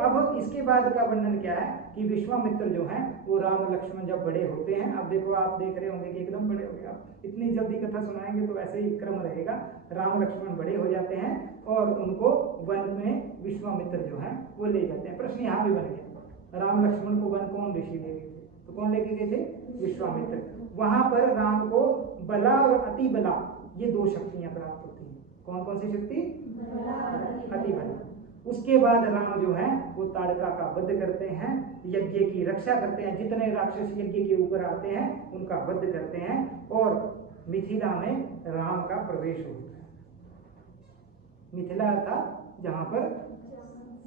अब इसके बाद का वर्णन क्या है कि विश्वामित्र जो हैं वो राम लक्ष्मण जब बड़े होते हैं, अब देखो आप देख रहे होंगे कि एकदम बड़े हो गए, आप इतनी जल्दी कथा सुनाएंगे तो ऐसे ही क्रम रहेगा। राम लक्ष्मण बड़े हो जाते हैं और उनको वन में विश्वामित्र जो है वो ले जाते हैं। प्रश्न यहाँ भी बन गया, राम लक्ष्मण को वन कौन ऋषि ले गए थे? तो कौन लेके गए थे? विश्वामित्र। वहां पर राम को बला और अति बला ये दो शक्तियां प्राप्त होती हैं। कौन कौन सी शक्ति? अति बला। उसके बाद राम जो है वो ताड़का का वध करते हैं, यज्ञ की रक्षा करते हैं, जितने राक्षस यज्ञ के ऊपर आते हैं उनका वध करते हैं और मिथिला में राम का प्रवेश होता है। मिथिला था जहां पर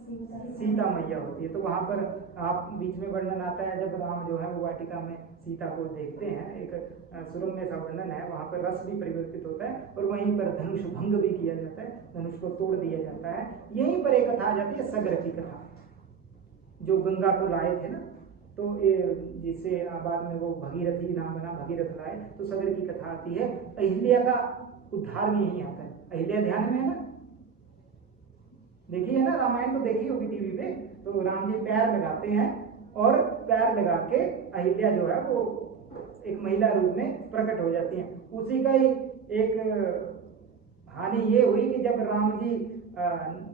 सीता मैया होती है, तो वहां पर आप बीच में वर्णन आता है जब राम जो है वो वाटिका में सीता को देखते हैं, एक सुरंग में सा वर्णन है, वहां पर रस भी परिवर्तित होता है और वहीं पर धनुष भंग भी किया जाता है, धनुष को तोड़ दिया जाता है। यहीं पर एक कथा आ जाती है सगर की कथा, जो गंगा को लाए थे ना, तो जिससे बाद में वो भगीरथी नाम बना, भगीरथ लाए, तो सगर की कथा आती है। अहिल्या का उद्धार भी यही आता है। अहिल्या ध्यान में है ना, देखिए ना, रामायण तो देखी होगी टीवी पे। तो राम जी पैर लगाते हैं और पैर लगा के अहिल्या जो है वो एक महिला रूप में प्रकट हो जाती हैं। उसी का ही एक हानि ये हुई कि जब राम जी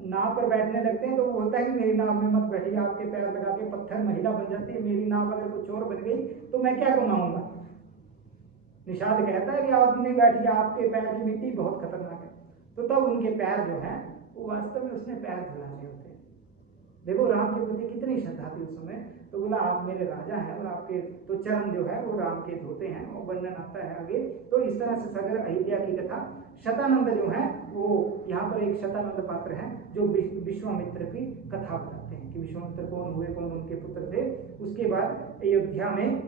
नाव पर बैठने लगते हैं तो वो होता है कि मेरी नाव में मत बैठिए, आपके पैर लगा के पत्थर महिला बन जाती है, मेरी नाव अगर कुछ और बन गई तो मैं क्या कमाऊंगा। निषाद कहता है कि आप नहीं बैठिए, आपके पैर की मिट्टी बहुत खतरनाक है। तो तब उनके पैर जो है वो वास्तव में उसने पैर धुलाने होते हैं। देखो राम के प्रति कितनी श्रद्धा थी उस समय। तो बोला आप मेरे राजा हैं और आपके तो चरण जो है वो राम के धोते हैं, और वर्णन आता है आगे। तो इस तरह से सगर अहिल्या की कथा। शतानंद जो है वो यहाँ पर एक शतानंद पात्र है जो विश्वामित्र की कथा बताते हैं कि विश्वामित्र कौन हुए, कौन उनके पुत्र थे। उसके बाद अयोध्या में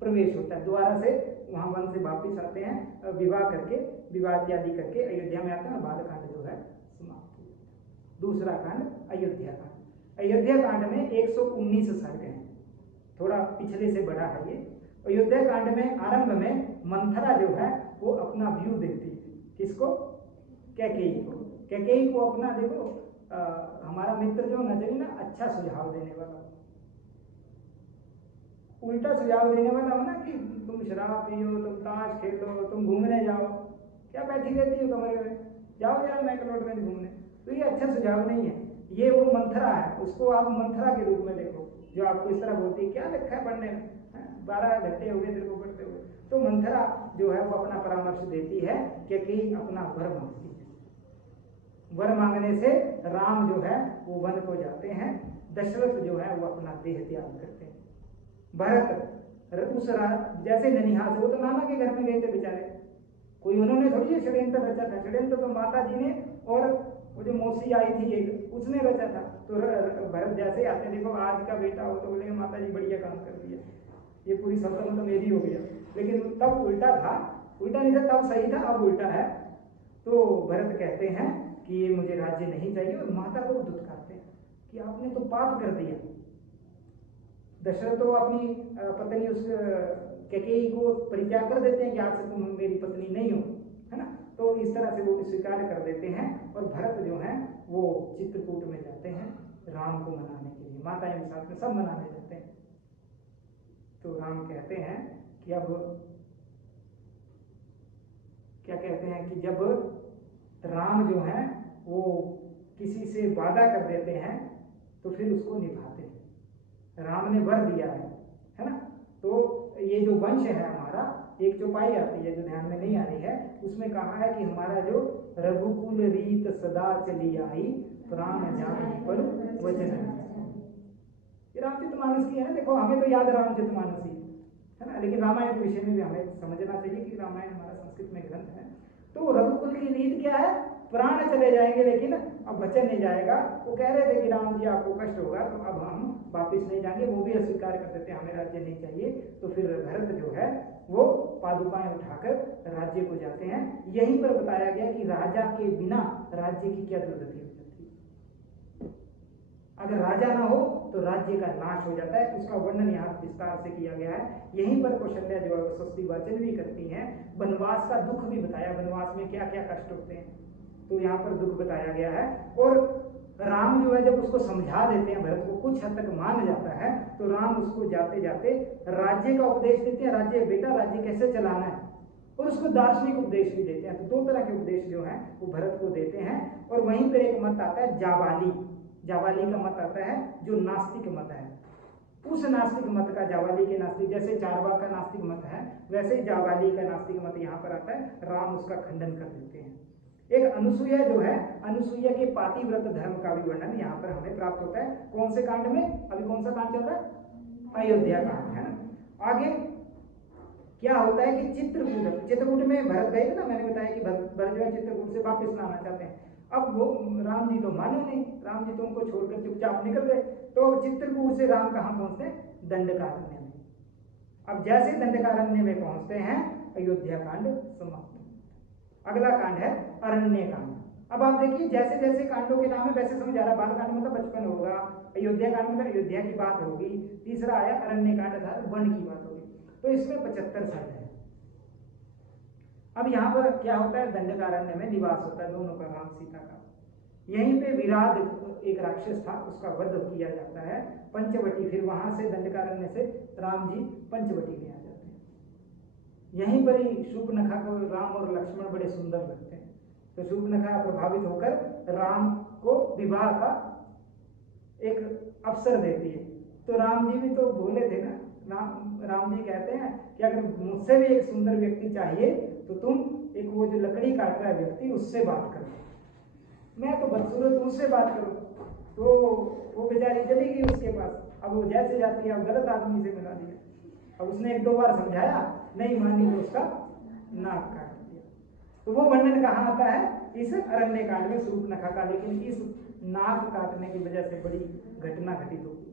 प्रवेश होता है, दोबारा से वहां वन से वापिस आते हैं, विवाह करके, विवाह इत्यादि करके अयोध्या में आते हैं। बालकांड जो है समाप्त हो। दूसरा कांड अयोध्या कांड। अयोध्या कांड में 119 सर्ग हैं, थोड़ा पिछले से बड़ा है ये। अयोध्या कांड में आरंभ में मंथरा जो है वो अपना व्यू देती है। किसको? कैकेयी को। कैकेयी को अपना, देखो हमारा मित्र जो न चाहिए ना, अच्छा सुझाव देने वाला, उल्टा सुझाव देने वाला हो ना कि तुम शराब पियो, तुम ताश खेलो, तुम घूमने जाओ, क्या बैठी रहती हो कमरे में, जाओ यार मैक्लोडगंज घूमने, तो ये अच्छा सुझाव नहीं है। ये वो मंथरा है, उसको आप मंथरा के रूप में देखो जो आपको इस तरह बोलती है क्या लिखा है पढ़ने में, 12 घंटे हो गए तेरे को पढ़ते हुए। तो मंथरा जो है वो अपना परामर्श देती है क्योंकि अपना वर मांगती है। वर मांगने से राम जो है वो वन को जाते हैं, दशरथ जो है वो अपना देह त्याग करते हैं। भरत उस जैसे ननिहाल से, वो तो नाना के घर में गए थे बेचारे, कोई उन्होंने थोड़ी षड्यंत्र रचा था, षड्यंत्र तो माता जी ने और वो जो मौसी आई थी एक उसने रचा था। तो भरत जैसे आते, देखो आज का बेटा हो तो बोलेंगे माता जी बढ़िया काम कर दिया, ये पूरी सल्तनत तो मेरी हो गया। लेकिन तब उल्टा था, उल्टा नहीं था, तब सही था, अब उल्टा है। तो भरत कहते हैं कि ये मुझे राज्य नहीं चाहिए और माता को धुतकारते हैं कि आपने तो पाप कर दिया। दशरथ तो अपनी पत्नी उस कैकेयी को परित्याग कर देते हैं कि आज से तुम मेरी पत्नी नहीं हो, है ना। तो इस तरह से वो स्वीकार कर देते हैं और भरत जो है वो चित्रकूट में जाते हैं राम को मनाने के लिए, माताएं के साथ में सब मनाने जाते हैं। तो राम कहते हैं कि अब क्या कहते हैं कि जब राम जो है वो किसी से वादा कर देते हैं तो फिर उसको निभाते हैं। राम ने वर दिया है ना। तो ये जो वंश है हमारा, एक चौपाई आती है जो ध्यान में नहीं आ रही है, उसमें कहा है कि हमारा जो रघुकुल रीत सदा चली आई, प्राण जान पर वचन, ये रामचरितमानस की है ना। देखो हमें तो याद रामचरितमानस ही है ना, लेकिन रामायण के विषय में भी हमें समझना चाहिए कि रामायण हमारा संस्कृत में ग्रंथ है। तो रघुकुल की रीत क्या है? प्राण चले जाएंगे लेकिन अब वचन नहीं जाएगा। वो कह रहे थे कि राम जी आपको कष्ट होगा तो अब हम वापिस नहीं जाएंगे, वो भी अस्वीकार कर देते हैं हमें राज्य नहीं चाहिए। तो फिर भरत जो है वो पादुकाएं उठाकर राज्य को जाते हैं। यहीं पर बताया गया कि राजा के बिना राज्य की क्या दुर्गति हो जाती है। अगर राजा ना हो तो राज्य का नाश हो जाता है। उसका वर्णन यहाँ विस्तार से किया गया है। यहीं पर कौशल्या जो है स्वस्ति वाचन भी करती हैं। वनवास का दुख भी बताया, वनवास में क्या क्या कष्ट होते हैं, तो यहाँ पर दुख बताया गया है। और राम जो है जब उसको समझा देते हैं भरत को, कुछ हद तक मान जाता है, तो राम उसको जाते जाते राज्य का उपदेश देते हैं, राज्य बेटा राज्य कैसे चलाना है, और उसको दार्शनिक उपदेश भी देते हैं। तो दो तरह के उपदेश जो हैं वो भरत को देते हैं। और वहीं पर एक मत आता है जाबाली, जाबाली का मत आता है जो नास्तिक मत है। उस नास्तिक मत का, जाबाली के नास्तिक, जैसे चारवाक का नास्तिक मत है वैसे ही जाबाली का नास्तिक मत यहाँ पर आता है, राम उसका खंडन कर देते हैं। एक अनुसूया जो है, अनुसूया के पातिव्रत धर्म का भी वर्णन यहाँ पर हमें प्राप्त होता है। कौन से कांड में? अभी कौन सा कांड चल रहा है? अयोध्या कांड, है ना। आगे क्या होता है कि चित्रकूट, चित्रकूट में भरत गए थे ना, मैंने बताया कि भरत जो है चित्रकूट से वापस लाना चाहते हैं। अब वो राम जी तो माने नहीं, राम जी तो उनको छोड़कर चुपचाप निकल गए। तो चित्रकूट से राम कहाँ पहुंचते हैं? दंडकारण्य में। अब जैसे दंडकारण्य में पहुंचते हैं, अयोध्या कांड समाप्त। अगला कांड है अरण्य कांड। अब आप देखिए जैसे जैसे कांडों के नाम है वैसे समझ आ रहा है। बाल कांड मतलब बचपन होगा, अयोध्या कांड मतलब अयोध्या की बात होगी, तीसरा आया अरण्य कांड अर्थात वन की बात होगी। तो इसमें 75 सर्ग है। अब यहाँ पर क्या होता है? दंडकारण्य में निवास होता है दोनों का, राम सीता का। यहीं पे विराट एक राक्षस था, उसका वध किया जाता है। पंचवटी, फिर वहां से दंडकारण्य से राम जी पंचवटी में आ जाते हैं। यहीं पर ही शूर्पणखा को राम और लक्ष्मण बड़े सुंदर लगते हैं, तो शूर्पणखा प्रभावित होकर राम को विवाह का एक अवसर देती है। तो राम जी भी तो भोले थे ना, राम जी कहते हैं कि अगर मुझसे भी एक सुंदर व्यक्ति चाहिए तो तुम एक वो जो लकड़ी काट रहा है व्यक्ति उससे बात करो, मैं तो बदसूरत उससे बात करो। तो वो बेचारी चली गई उसके पास। अब वो जैसे जाती है, अब गलत आदमी से मिला दिया। अब उसने एक दो बार समझाया, नहीं मानी तो उसका नाक काट दिया। तो वो वर्णन कहाँ आता है? इस अरण्य कांड में शूर्पणखा का। लेकिन इस नाक काटने की वजह से बड़ी घटना घटित होगी।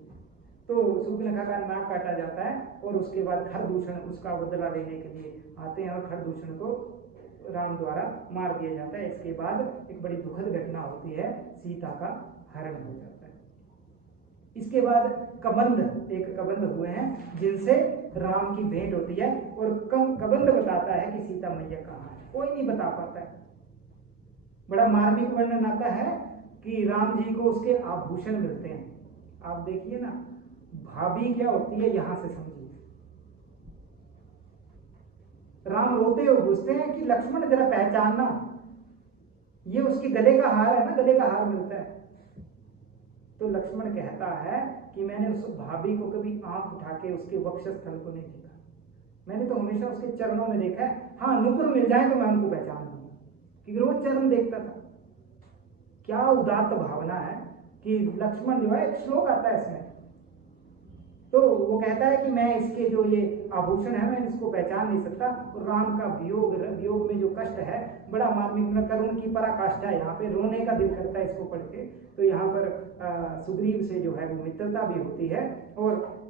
तो शूर्पणखा का नाक काटा जाता है और उसके बाद खरदूषण उसका बदला लेने के लिए आते हैं और खरदूषण को राम द्वारा मार दिया जाता है। इसके बाद एक बड़ी दुखद घटना होती है, सीता का हरण हो जाता है। इसके बाद कबंध, एक कबंध हुए हैं जिनसे राम की भेंट होती है, और कबंध बताता है कि सीता मैया कहाँ है। कोई नहीं बता पाता है। बड़ा मार्मिक वर्णन आता है कि राम जी को उसके आभूषण मिलते हैं। आप देखिए ना, भाभी क्या होती है यहां से समझिए। राम रोते हुए पूछते हैं कि लक्ष्मण जरा पहचानना, ये उसके गले का हार है ना, गले का हार मिलता है। तो लक्ष्मण कहता है कि मैंने उस भाभी को कभी आंख उठा के उसके वक्षस्थल को नहीं देखा, मैंने तो हमेशा उसके चरणों में देखा है। हाँ, नुपुर मिल जाए तो मैं उनको पहचान लूंगा, क्योंकि रोज चरण देखता था। क्या उदात्त भावना है कि लक्ष्मण जो है, एक श्लोक आता है इसमें, तो वो कहता है कि मैं इसके जो ये आभूषण है मैं इसको पहचान नहीं सकता। और राम का वियोग, वियोग में जो कष्ट है बड़ा मार्मिक, करुण की पराकाष्ठा है। यहाँ पे रोने का दिल करता है इसको पढ़ के। तो यहाँ पर सुग्रीव से जो है वो मित्रता भी होती है। और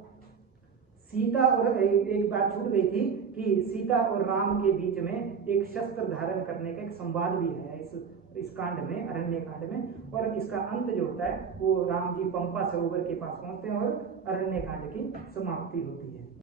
सीता, और एक बात छूट गई थी कि सीता और राम के बीच में एक शस्त्र धारण करने का एक संवाद भी है इस कांड में, अरण्य कांड में। और इसका अंत जो होता है वो राम जी पंपा सरोवर के पास पहुंचते हैं और अरण्य कांड की समाप्ति होती है।